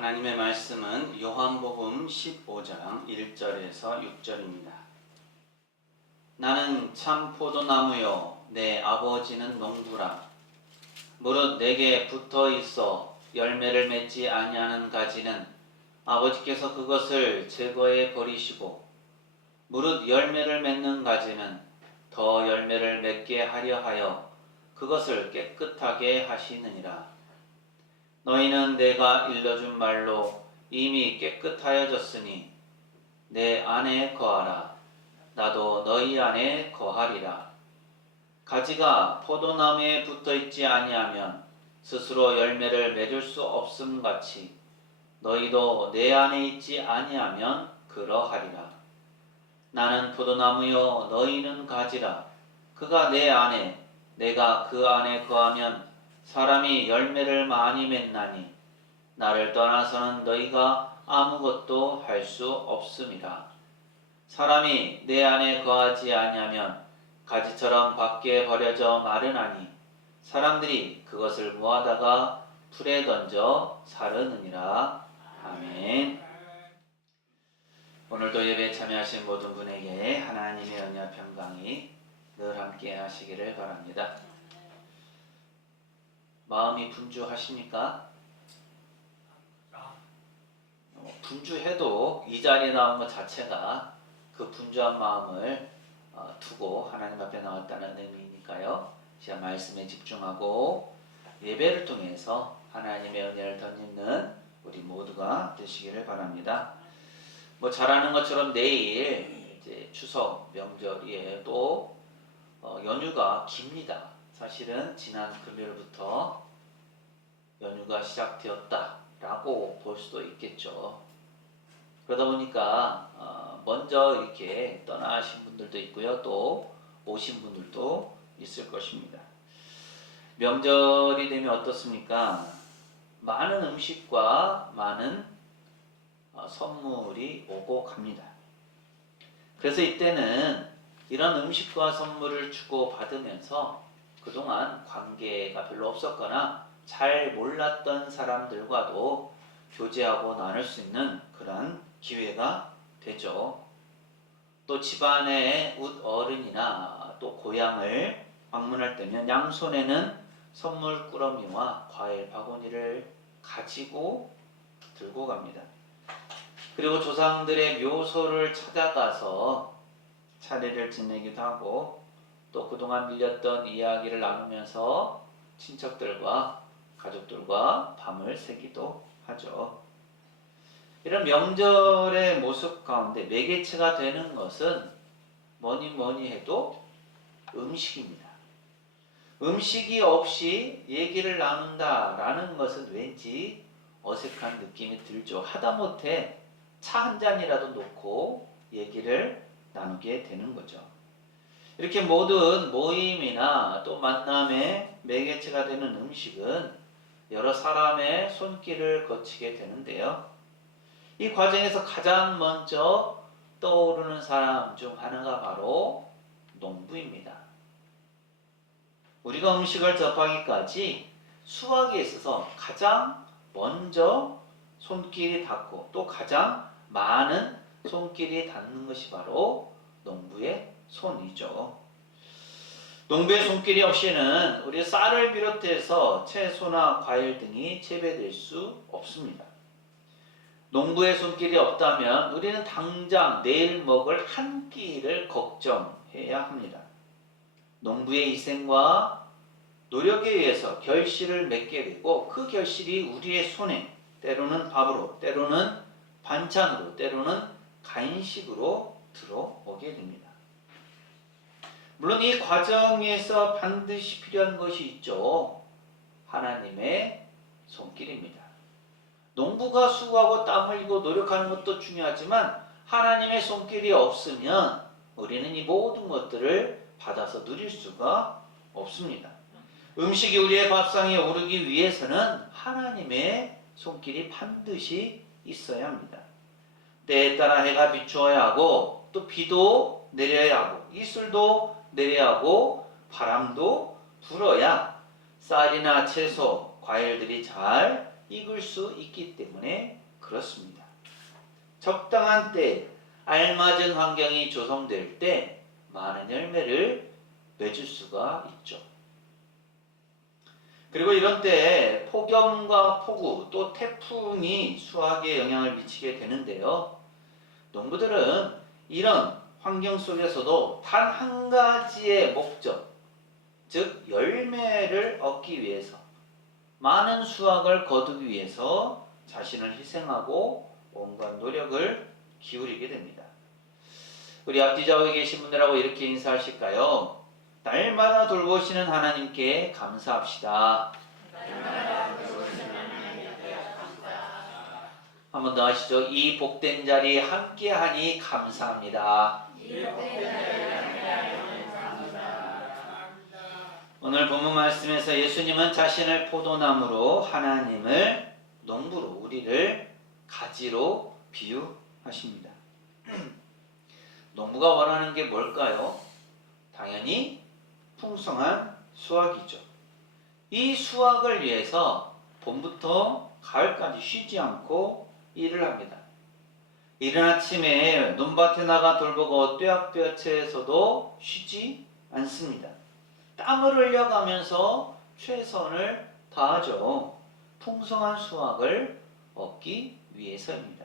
하나님의 말씀은 요한복음 15장 1절에서 6절입니다. 나는 참 포도나무요 내 아버지는 농부라. 무릇 내게 붙어 있어 열매를 맺지 아니하는 가지는 아버지께서 그것을 제거해 버리시고, 무릇 열매를 맺는 가지는 더 열매를 맺게 하려 하여 그것을 깨끗하게 하시느니라. 너희는 내가 일러준 말로 이미 깨끗하여졌으니 내 안에 거하라. 나도 너희 안에 거하리라. 가지가 포도나무에 붙어있지 아니하면 스스로 열매를 맺을 수 없음 같이 너희도 내 안에 있지 아니하면 그러하리라. 나는 포도나무요 너희는 가지라. 그가 내 안에 내가 그 안에 거하면 사람이 열매를 많이 맺나니 나를 떠나서는 너희가 아무것도 할 수 없음이라. 사람이 내 안에 거하지 아니하면 가지처럼 밖에 버려져 마르나니 사람들이 그것을 모아다가 불에 던져 사르느니라. 아멘. 오늘도 예배에 참여하신 모든 분에게 하나님의 은혜와 평강이 늘 함께 하시기를 바랍니다. 마음이 분주하십니까? 분주해도 이 자리에 나온 것 자체가 그 분주한 마음을 두고 하나님 앞에 나왔다는 의미니까요. 제가 말씀에 집중하고 예배를 통해서 하나님의 은혜를 덧입는 우리 모두가 되시기를 바랍니다. 잘 아는 것처럼 내일 이제 추석 명절이에요. 또 연휴가 깁니다. 사실은 지난 금요일부터 연휴가 시작되었다라고 볼 수도 있겠죠. 그러다 보니까 먼저 이렇게 떠나신 분들도 있고요. 또 오신 분들도 있을 것입니다. 명절이 되면 어떻습니까? 많은 음식과 많은 선물이 오고 갑니다. 그래서 이때는 이런 음식과 선물을 주고 받으면서 그동안 관계가 별로 없었거나 잘 몰랐던 사람들과도 교제하고 나눌 수 있는 그런 기회가 되죠. 또 집안의 어른이나 또 고향을 방문할 때면 양손에는 선물 꾸러미와 과일 바구니를 가지고 들고 갑니다. 그리고 조상들의 묘소를 찾아가서 차례를 지내기도 하고, 또 그동안 밀렸던 이야기를 나누면서 친척들과 가족들과 밤을 새기도 하죠. 이런 명절의 모습 가운데 매개체가 되는 것은 뭐니 해도 음식입니다. 음식이 없이 얘기를 나눈다라는 것은 왠지 어색한 느낌이 들죠. 하다못해 차 한 잔이라도 놓고 얘기를 나누게 되는 거죠. 이렇게 모든 모임이나 또 만남의 매개체가 되는 음식은 여러 사람의 손길을 거치게 되는데요. 이 과정에서 가장 먼저 떠오르는 사람 중 하나가 바로 농부입니다. 우리가 음식을 접하기까지 수확에 있어서 가장 먼저 손길이 닿고 또 가장 많은 손길이 닿는 것이 바로 농부의 손이죠. 농부의 손길이 없이는 우리 쌀을 비롯해서 채소나 과일 등이 재배될 수 없습니다. 농부의 손길이 없다면 우리는 당장 내일 먹을 한 끼를 걱정해야 합니다. 농부의 희생과 노력에 의해서 결실을 맺게 되고, 그 결실이 우리의 손에 때로는 밥으로, 때로는 반찬으로, 때로는 간식으로 들어오게 됩니다. 물론 이 과정에서 반드시 필요한 것이 있죠. 하나님의 손길입니다. 농부가 수고하고 땀 흘리고 노력하는 것도 중요하지만 하나님의 손길이 없으면 우리는 이 모든 것들을 받아서 누릴 수가 없습니다. 음식이 우리의 밥상에 오르기 위해서는 하나님의 손길이 반드시 있어야 합니다. 때에 따라 해가 비추어야 하고, 또 비도 내려야 하고, 이슬도 내려야 하고, 바람도 불어야 쌀이나 채소, 과일들이 잘 익을 수 있기 때문에 그렇습니다. 적당한 때 알맞은 환경이 조성될 때 많은 열매를 맺을 수가 있죠. 그리고 이런 때 폭염과 폭우 또 태풍이 수확에 영향을 미치게 되는데요. 농부들은 이런 환경 속에서도 단 한 가지의 목적, 즉 열매를 얻기 위해서 많은 수확을 거두기 위해서 자신을 희생하고 온갖 노력을 기울이게 됩니다. 우리 앞뒤 좌우에 계신 분들하고 이렇게 인사하실까요? 날마다 돌보시는 하나님께 감사합시다. 한 번 더 하시죠. 이 복된 자리 함께하니 감사합니다. 오늘 본문 말씀에서 예수님은 자신을 포도나무로 하나님을 농부로 우리를 가지로 비유하십니다. 농부가 원하는 게 뭘까요? 당연히 풍성한 수확이죠. 이 수확을 위해서 봄부터 가을까지 쉬지 않고 일을 합니다. 이른 아침에 논밭에 나가 돌보고 뙤약볕에서도 쉬지 않습니다. 땀을 흘려가면서 최선을 다하죠. 풍성한 수확을 얻기 위해서입니다.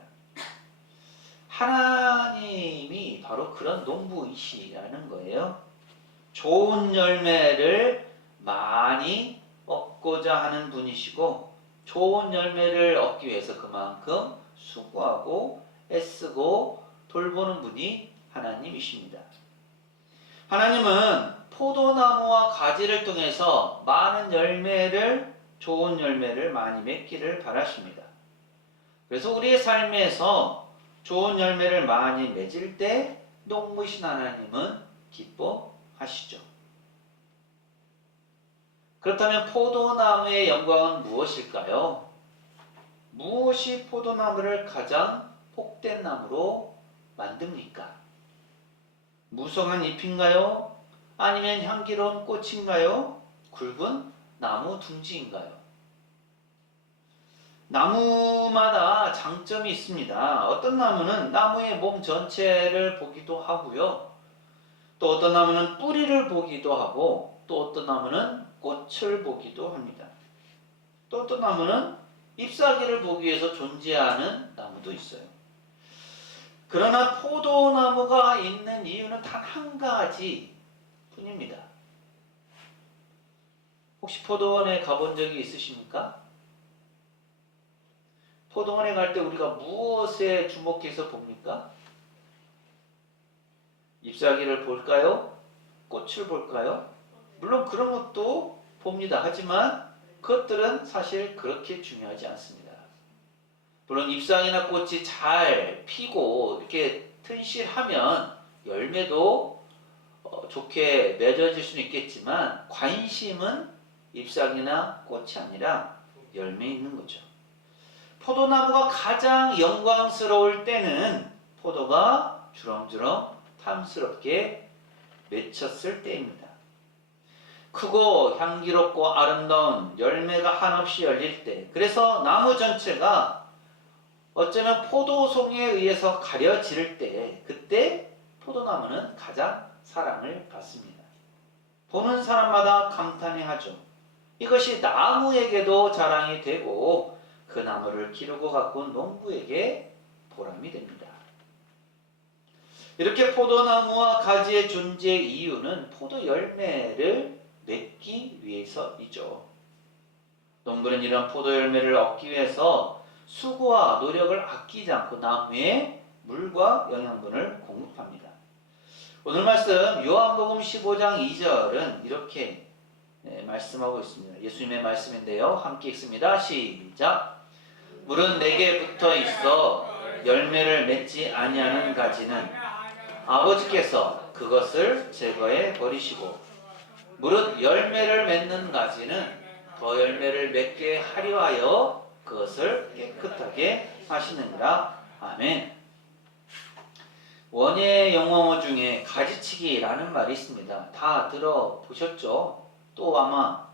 하나님이 바로 그런 농부이시라는 거예요. 좋은 열매를 많이 얻고자 하는 분이시고 좋은 열매를 얻기 위해서 그만큼 수고하고 애쓰고 돌보는 분이 하나님이십니다. 하나님은 포도나무와 가지를 통해서 많은 열매를, 좋은 열매를 많이 맺기를 바라십니다. 그래서 우리의 삶에서 좋은 열매를 많이 맺을 때 농부이신 하나님은 기뻐하시죠. 그렇다면 포도나무의 영광은 무엇일까요? 무엇이 포도나무를 가장 복된 나무로 만듭니까? 무성한 잎인가요? 아니면 향기로운 꽃인가요? 굵은 나무 둥지인가요? 나무마다 장점이 있습니다. 어떤 나무는 나무의 몸 전체를 보기도 하고요. 또 어떤 나무는 뿌리를 보기도 하고 또 어떤 나무는 꽃을 보기도 합니다. 또 어떤 나무는 잎사귀를 보기 위해서 존재하는 나무도 있어요. 그러나 포도나무가 있는 이유는 단 한 가지 뿐입니다. 혹시 포도원에 가본 적이 있으십니까? 포도원에 갈 때 우리가 무엇에 주목해서 봅니까? 잎사귀를 볼까요? 꽃을 볼까요? 물론 그런 것도 봅니다. 하지만 그것들은 사실 그렇게 중요하지 않습니다. 물론 잎사귀나 꽃이 잘 피고 이렇게 튼실하면 열매도 좋게 맺어질 수는 있겠지만 관심은 잎사귀나 꽃이 아니라 열매에 있는 거죠. 포도나무가 가장 영광스러울 때는 포도가 주렁주렁 탐스럽게 맺혔을 때입니다. 크고 향기롭고 아름다운 열매가 한없이 열릴 때, 그래서 나무 전체가 어쩌면 포도송이에 의해서 가려질 때, 그때 포도나무는 가장 사랑을 받습니다. 보는 사람마다 감탄해하죠. 이것이 나무에게도 자랑이 되고 그 나무를 기르고 가꾼 농부에게 보람이 됩니다. 이렇게 포도나무와 가지의 존재 이유는 포도 열매를 맺기 위해서이죠. 농부는 이런 포도 열매를 얻기 위해서 수고와 노력을 아끼지 않고 나무에 물과 영양분을 공급합니다. 오늘 말씀 요한복음 15장 2절은 이렇게 말씀하고 있습니다. 예수님의 말씀인데요. 함께 읽습니다. 시작. 물은 내게 붙어 있어 열매를 맺지 아니하는 가지는 아버지께서 그것을 제거해 버리시고 무릇 열매를 맺는 가지는 더 열매를 맺게 하려 하여 그것을 깨끗하게 하시느니라. 아멘. 원예 영어 중에 가지치기라는 말이 있습니다. 다 들어보셨죠? 또 아마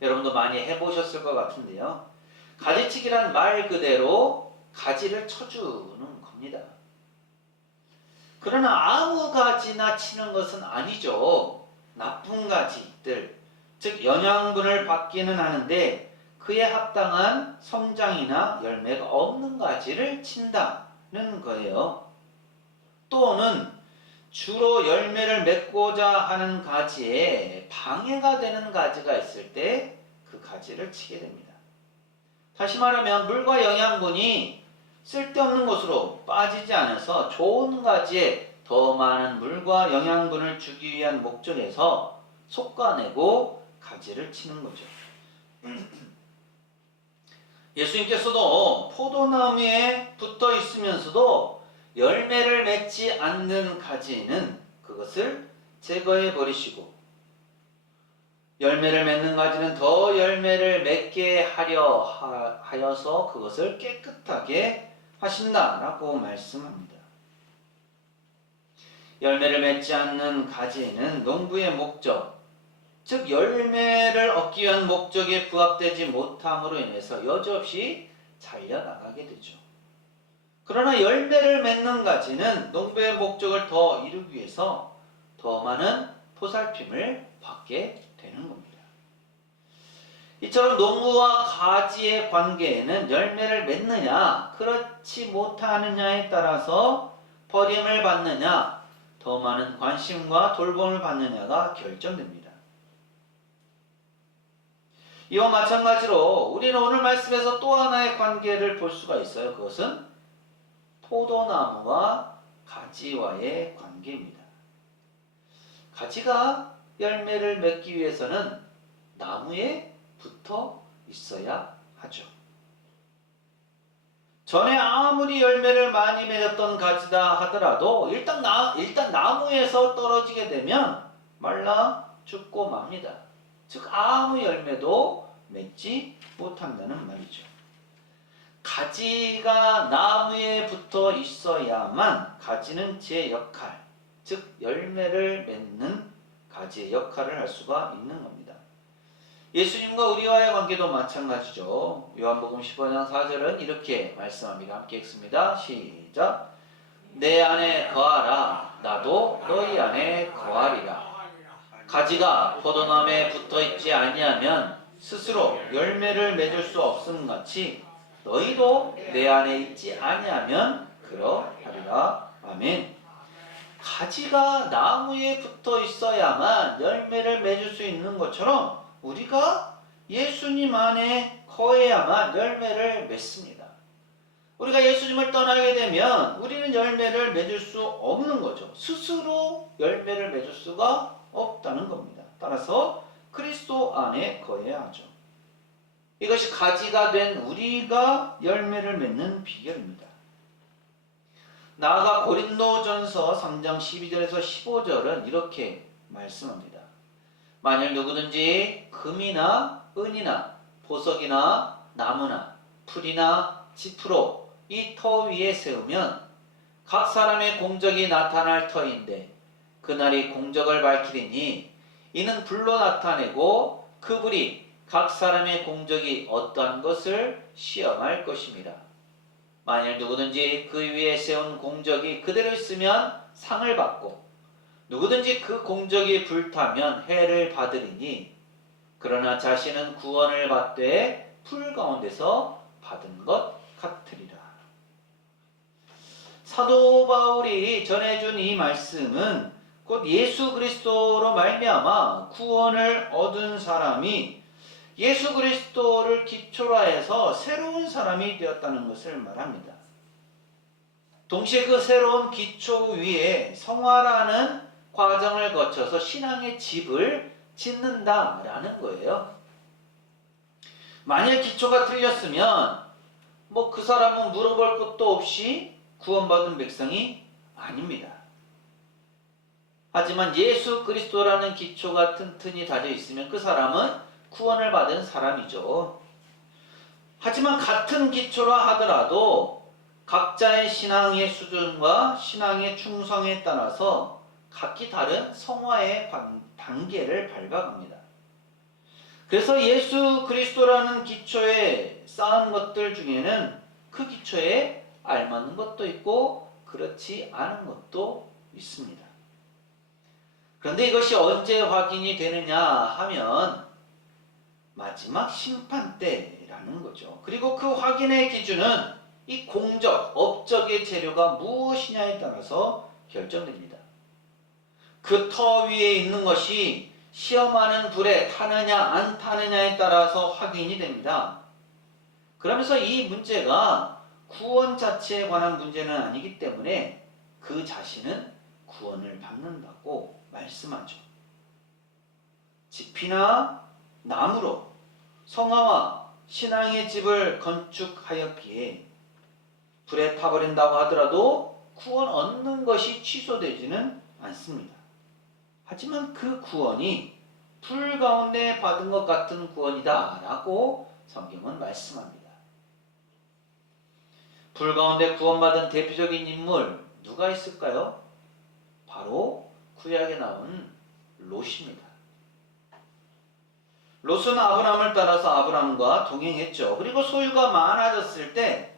여러분도 많이 해보셨을 것 같은데요. 가지치기란 말 그대로 가지를 쳐주는 겁니다. 그러나 아무 가지나 치는 것은 아니죠. 나쁜 가지들, 즉 영양분을 받기는 하는데 그에 합당한 성장이나 열매가 없는 가지를 친다는 거예요. 또는 주로 열매를 맺고자 하는 가지에 방해가 되는 가지가 있을 때 그 가지를 치게 됩니다. 다시 말하면 물과 영양분이 쓸데없는 곳으로 빠지지 않아서 좋은 가지에 더 많은 물과 영양분을 주기 위한 목적에서 솎아내고 가지를 치는 거죠. 예수님께서도 포도나무에 붙어 있으면서도 열매를 맺지 않는 가지는 그것을 제거해 버리시고 열매를 맺는 가지는 더 열매를 맺게 하여서 그것을 깨끗하게 하신다라고 말씀합니다. 열매를 맺지 않는 가지는 농부의 목적, 즉 열매를 얻기 위한 목적에 부합되지 못함으로 인해서 여지없이 잘려나가게 되죠. 그러나 열매를 맺는 가지는 농부의 목적을 더 이루기 위해서 더 많은 보살핌을 받게 되는 겁니다. 이처럼 농부와 가지의 관계에는 열매를 맺느냐 그렇지 못하느냐에 따라서 버림을 받느냐 더 많은 관심과 돌봄을 받느냐가 결정됩니다. 이와 마찬가지로 우리는 오늘 말씀에서 또 하나의 관계를 볼 수가 있어요. 그것은 포도나무와 가지와의 관계입니다. 가지가 열매를 맺기 위해서는 나무에 붙어 있어야 하죠. 전에 아무리 열매를 많이 맺었던 가지다 하더라도 일단 나무에서 떨어지게 되면 말라 죽고 맙니다. 즉 아무 열매도 맺지 못한다는 말이죠. 가지가 나무에 붙어 있어야만 가지는 제 역할, 즉 열매를 맺는 가지의 역할을 할 수가 있는 겁니다. 예수님과 우리와의 관계도 마찬가지죠. 요한복음 15장 4절은 이렇게 말씀합니다. 함께 읽습니다. 시작. 내 안에 거하라. 나도 너희 안에 거하리라. 가지가 포도나무에 붙어있지 아니하면 스스로 열매를 맺을 수 없음 같이 너희도 내 안에 있지 아니하면 그러하리라. 아멘. 가지가 나무에 붙어 있어야만 열매를 맺을 수 있는 것처럼 우리가 예수님 안에 거해야만 열매를 맺습니다. 우리가 예수님을 떠나게 되면 우리는 열매를 맺을 수 없는 거죠. 스스로 열매를 맺을 수가 없다는 겁니다. 따라서 그리스도 안에 거해야 하죠. 이것이 가지가 된 우리가 열매를 맺는 비결입니다. 나아가 고린도전서 3장 12절에서 15절은 이렇게 말씀합니다. 만일 누구든지 금이나 은이나 보석이나 나무나 풀이나 지푸로 이 터 위에 세우면 각 사람의 공적이 나타날 터인데 그날이 공적을 밝히리니 이는 불로 나타내고 그 불이 각 사람의 공적이 어떠한 것을 시험할 것입니다. 만일 누구든지 그 위에 세운 공적이 그대로 있으면 상을 받고 누구든지 그 공적이 불타면 해를 받으리니 그러나 자신은 구원을 받되 불 가운데서 받은 것 같으리라. 사도 바울이 전해준 이 말씀은 곧 예수 그리스도로 말미암아 구원을 얻은 사람이 예수 그리스도를 기초로 해서 새로운 사람이 되었다는 것을 말합니다. 동시에 그 새로운 기초 위에 성화라는 과정을 거쳐서 신앙의 집을 짓는다라는 거예요. 만약 기초가 틀렸으면 그 사람은 물어볼 것도 없이 구원받은 백성이 아닙니다. 하지만 예수 그리스도라는 기초가 튼튼히 다져 있으면 그 사람은 구원을 받은 사람이죠. 하지만 같은 기초라 하더라도 각자의 신앙의 수준과 신앙의 충성에 따라서 각기 다른 성화의 단계를 밟아갑니다. 그래서 예수 그리스도라는 기초에 쌓은 것들 중에는 그 기초에 알맞는 것도 있고 그렇지 않은 것도 있습니다. 그런데 이것이 언제 확인이 되느냐 하면 마지막 심판 때라는 거죠. 그리고 그 확인의 기준은 이 공적, 업적의 재료가 무엇이냐에 따라서 결정됩니다. 그 터 위에 있는 것이 시험하는 불에 타느냐 안 타느냐에 따라서 확인이 됩니다. 그러면서 이 문제가 구원 자체에 관한 문제는 아니기 때문에 그 자신은 구원을 받는다고 말씀하죠. 집이나 나무로 성화와 신앙의 집을 건축하였기에 불에 타버린다고 하더라도 구원 얻는 것이 취소되지는 않습니다. 하지만 그 구원이 불 가운데 받은 것 같은 구원이다 라고 성경은 말씀합니다. 불 가운데 구원받은 대표적인 인물 누가 있을까요? 바로 구약에 나온 롯입니다. 롯은 아브람을 따라서 아브람과 동행했죠. 그리고 소유가 많아졌을 때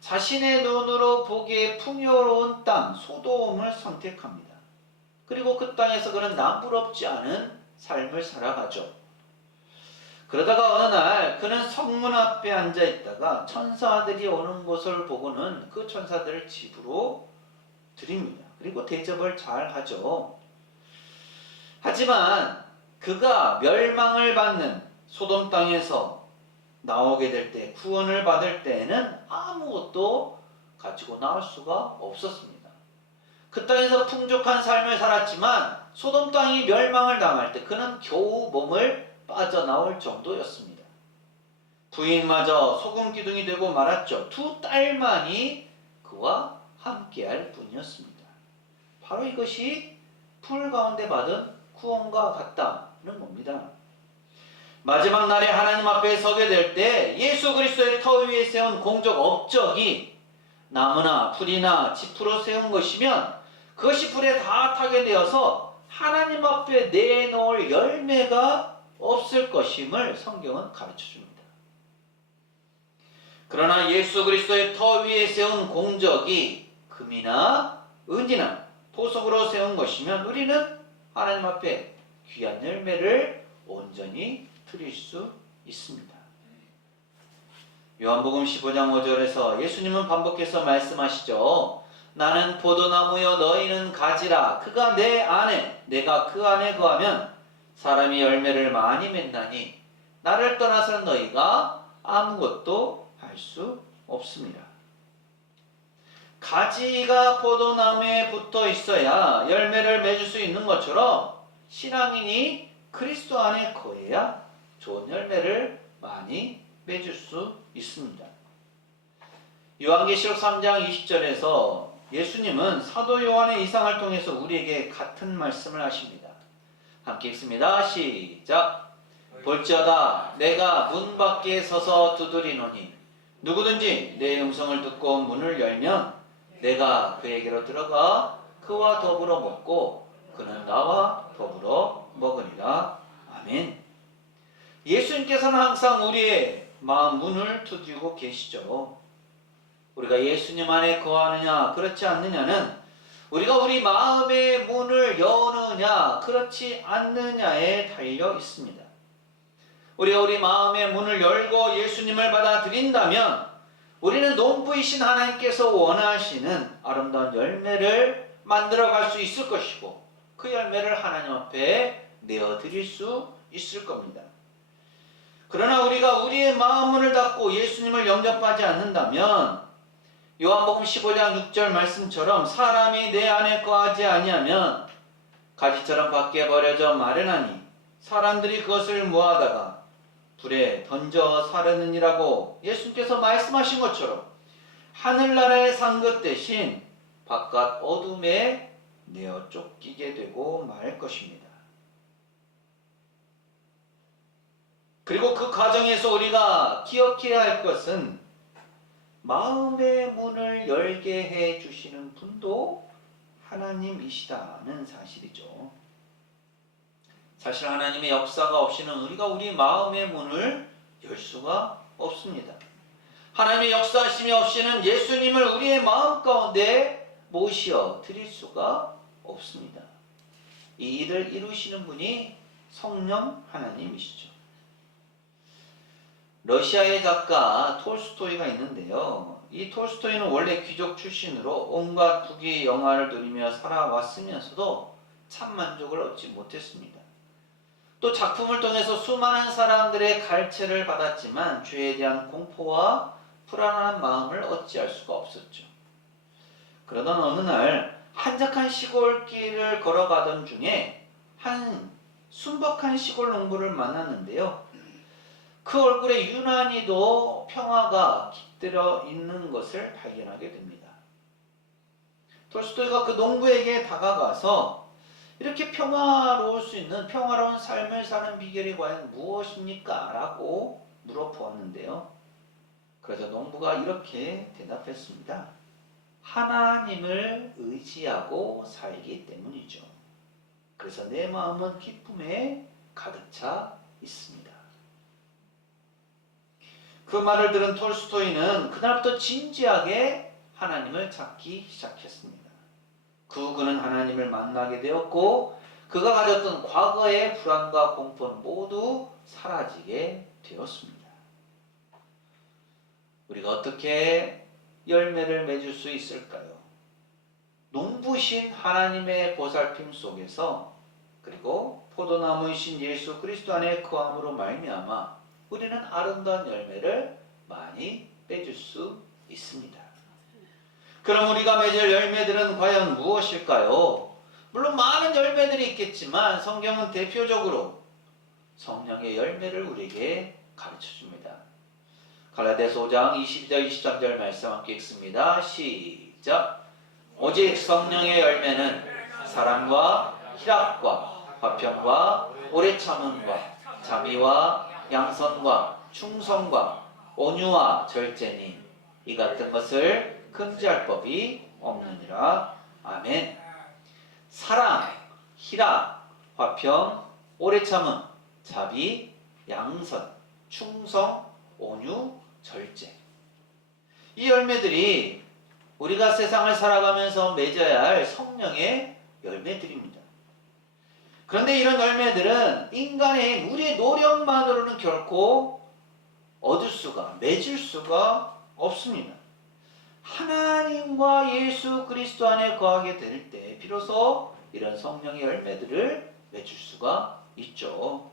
자신의 눈으로 보기에 풍요로운 땅 소돔을 선택합니다. 그리고 그 땅에서 그는 남부럽지 않은 삶을 살아가죠. 그러다가 어느 날 그는 성문 앞에 앉아 있다가 천사들이 오는 것을 보고는 그 천사들을 집으로 드립니다. 그리고 대접을 잘 하죠. 하지만 그가 멸망을 받는 소돔 땅에서 나오게 될 때, 구원을 받을 때에는 아무것도 가지고 나올 수가 없었습니다. 그 땅에서 풍족한 삶을 살았지만 소돔 땅이 멸망을 당할 때 그는 겨우 몸을 빠져나올 정도였습니다. 부인마저 소금 기둥이 되고 말았죠. 두 딸만이 그와 함께할 뿐이었습니다. 바로 이것이 불 가운데 받은 구원과 같다는 겁니다. 마지막 날에 하나님 앞에 서게 될 때 예수 그리스도의 터 위에 세운 공적 업적이 나무나 풀이나 짚으로 세운 것이면 그것이 불에 다 타게 되어서 하나님 앞에 내놓을 열매가 없을 것임을 성경은 가르쳐 줍니다. 그러나 예수 그리스도의 터 위에 세운 공적이 금이나 은이나 보석으로 세운 것이면 우리는 하나님 앞에 귀한 열매를 온전히 드릴 수 있습니다. 요한복음 15장 5절에서 예수님은 반복해서 말씀하시죠. 나는 포도나무여 너희는 가지라. 그가 내 안에 내가 그 안에 거하면 사람이 열매를 많이 맺나니 나를 떠나서 너희가 아무것도 할 수 없습니다. 가지가 포도나무에 붙어 있어야 열매를 맺을 수 있는 것처럼 신앙인이 그리스도 안에 거해야 좋은 열매를 많이 맺을 수 있습니다. 요한계시록 3장 20절에서 예수님은 사도 요한의 이상을 통해서 우리에게 같은 말씀을 하십니다. 함께 읽습니다. 시작. 볼지어다 내가 문 밖에 서서 두드리노니 누구든지 내 음성을 듣고 문을 열면 내가 그에게로 들어가 그와 더불어 먹고 그는 나와 더불어 먹으리라. 아멘. 예수님께서는 항상 우리의 마음 문을 두드리고 계시죠. 우리가 예수님 안에 거하느냐 그렇지 않느냐는 우리가 우리 마음의 문을 여느냐 그렇지 않느냐에 달려 있습니다. 우리가 우리 마음의 문을 열고 예수님을 받아들인다면 우리는 농부이신 하나님께서 원하시는 아름다운 열매를 만들어갈 수 있을 것이고 그 열매를 하나님 앞에 내어드릴 수 있을 겁니다. 그러나 우리가 우리의 마음문을 닫고 예수님을 영접하지 않는다면 요한복음 15장 6절 말씀처럼 사람이 내 안에 거하지 아니하면 가지처럼 밖에 버려져 마르나니 사람들이 그것을 모아다가 불에 던져 사르느니라고 예수님께서 말씀하신 것처럼 하늘나라의 상급 대신 바깥 어둠에 내어 쫓기게 되고 말 것입니다. 그리고 그 과정에서 우리가 기억해야 할 것은 마음의 문을 열게 해 주시는 분도 하나님이시다는 사실이죠. 사실 하나님의 역사가 없이는 우리가 우리 마음의 문을 열 수가 없습니다. 하나님의 역사하심이 없이는 예수님을 우리의 마음 가운데 모시어 드릴 수가 없습니다. 이 일을 이루시는 분이 성령 하나님이시죠. 러시아의 작가 톨스토이가 있는데요. 이 톨스토이는 원래 귀족 출신으로 온갖 부귀 영화를 누리며 살아왔으면서도 참 만족을 얻지 못했습니다. 또 작품을 통해서 수많은 사람들의 갈채를 받았지만 죄에 대한 공포와 불안한 마음을 어찌할 수가 없었죠. 그러던 어느 날 한적한 시골길을 걸어가던 중에 한 순박한 시골 농부를 만났는데요. 그 얼굴에 유난히도 평화가 깃들어 있는 것을 발견하게 됩니다. 톨스토이가 그 농부에게 다가가서 이렇게 평화로울 수 있는 평화로운 삶을 사는 비결이 과연 무엇입니까? 라고 물어보았는데요. 그래서 농부가 이렇게 대답했습니다. 하나님을 의지하고 살기 때문이죠. 그래서 내 마음은 기쁨에 가득 차 있습니다. 그 말을 들은 톨스토이는 그날부터 진지하게 하나님을 찾기 시작했습니다. 그 후 그는 하나님을 만나게 되었고 그가 가졌던 과거의 불안과 공포는 모두 사라지게 되었습니다. 우리가 어떻게 열매를 맺을 수 있을까요? 농부신 하나님의 보살핌 속에서 그리고 포도나무이신 예수 그리스도 안에 거함으로 말미암아 우리는 아름다운 열매를 많이 맺을 수 있습니다. 그럼 우리가 맺을 열매들은 과연 무엇일까요? 물론 많은 열매들이 있겠지만 성경은 대표적으로 성령의 열매를 우리에게 가르쳐줍니다. 갈라디아서 5장 22절 23절 말씀 함께 읽습니다. 시작. 오직 성령의 열매는 사랑과 희락과 화평과 오래 참음과 자비와 양선과 충성과 온유와 절제니 이 같은 것을 금지할 법이 없느니라. 아멘. 사랑, 희락, 화평, 오래 참음, 자비, 양선, 충성, 온유, 절제. 이 열매들이 우리가 세상을 살아가면서 맺어야 할 성령의 열매들입니다. 그런데 이런 열매들은 인간의 우리의 노력만으로는 결코 얻을 수가, 맺을 수가 없습니다. 하나님과 예수 그리스도 안에 거하게 될 때 비로소 이런 성령의 열매들을 맺을 수가 있죠.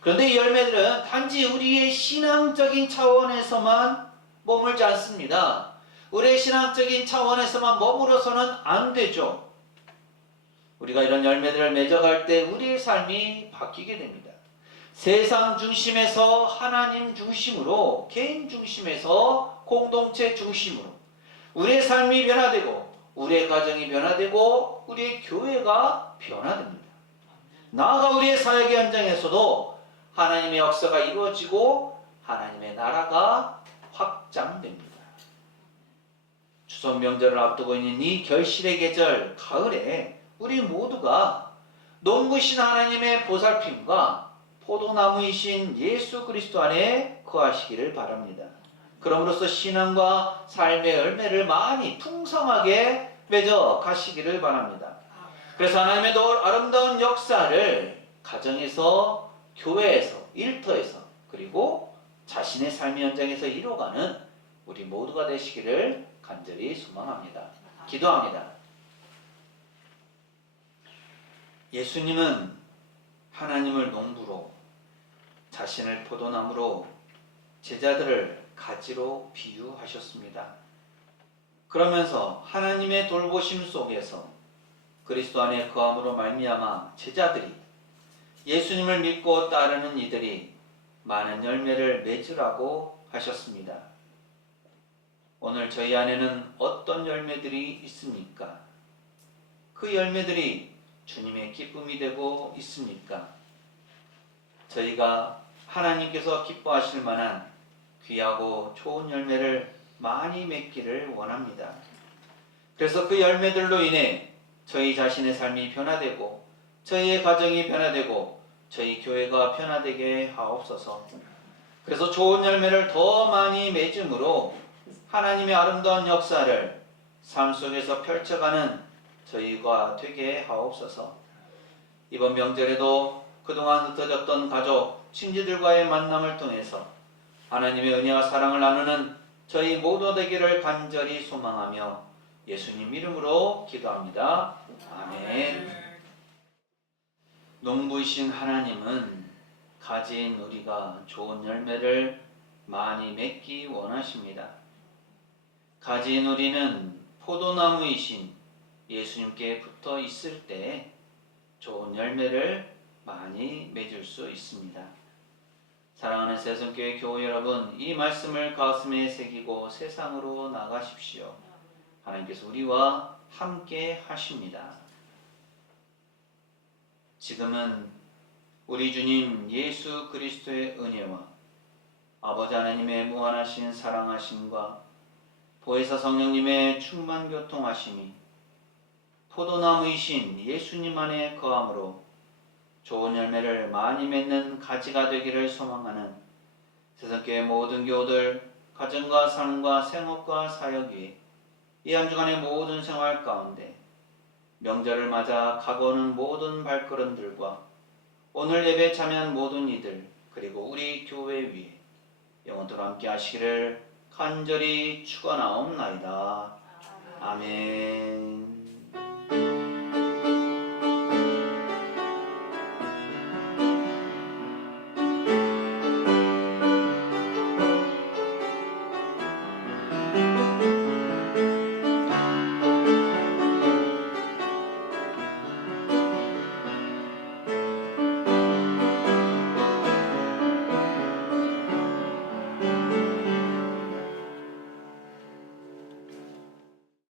그런데 이 열매들은 단지 우리의 신앙적인 차원에서만 머물지 않습니다. 우리의 신앙적인 차원에서만 머물러서는 안 되죠. 우리가 이런 열매들을 맺어갈 때 우리의 삶이 바뀌게 됩니다. 세상 중심에서 하나님 중심으로, 개인 중심에서 공동체 중심으로 우리의 삶이 변화되고 우리의 가정이 변화되고 우리의 교회가 변화됩니다. 나아가 우리의 사역의 현장에서도 하나님의 역사가 이루어지고 하나님의 나라가 확장됩니다. 추석 명절을 앞두고 있는 이 결실의 계절 가을에 우리 모두가 농부신 하나님의 보살핌과 포도나무이신 예수 그리스도 안에 거하시기를 바랍니다. 그럼으로써 신앙과 삶의 열매를 많이 풍성하게 맺어 가시기를 바랍니다. 그래서 하나님의 아름다운 역사를 가정에서, 교회에서, 일터에서 그리고 자신의 삶의 현장에서 이루어가는 우리 모두가 되시기를 간절히 소망합니다. 기도합니다. 예수님은 하나님을 농부로, 자신을 포도나무로, 제자들을 가지로 비유하셨습니다. 그러면서 하나님의 돌보심 속에서 그리스도 안에 거함으로 말미암아 제자들이, 예수님을 믿고 따르는 이들이 많은 열매를 맺으라고 하셨습니다. 오늘 저희 안에는 어떤 열매들이 있습니까? 그 열매들이 주님의 기쁨이 되고 있습니까? 저희가 하나님께서 기뻐하실 만한 귀하고 좋은 열매를 많이 맺기를 원합니다. 그래서 그 열매들로 인해 저희 자신의 삶이 변화되고 저희의 가정이 변화되고 저희 교회가 변화되게 하옵소서. 그래서 좋은 열매를 더 많이 맺음으로 하나님의 아름다운 역사를 삶 속에서 펼쳐가는 저희가 되게 하옵소서. 이번 명절에도 그동안 흩어졌던 가족, 친지들과의 만남을 통해서 하나님의 은혜와 사랑을 나누는 저희 모두 되기를 간절히 소망하며 예수님 이름으로 기도합니다. 아멘. 농부이신 하나님은 가진 우리가 좋은 열매를 많이 맺기 원하십니다. 가진 우리는 포도나무이신 예수님께 붙어 있을 때 좋은 열매를 많이 맺을 수 있습니다. 사랑하는 새송교회 교우 여러분, 이 말씀을 가슴에 새기고 세상으로 나가십시오. 하나님께서 우리와 함께 하십니다. 지금은 우리 주님 예수 그리스도의 은혜와 아버지 하나님의 무한하신 사랑하심과 보혜사 성령님의 충만 교통하심이 포도나무이신 예수님 안에 거함으로 좋은 열매를 많이 맺는 가지가 되기를 소망하는 새송교회 모든 교우들, 가정과 삶과 생업과 사역 위에 이 한 주간의 모든 생활 가운데 명절을 맞아 가고는 모든 발걸음들과 오늘 예배에 참여한 모든 이들, 그리고 우리 교회 위에 영원토록 함께 하시기를 간절히 축원하옵나이다. 아멘.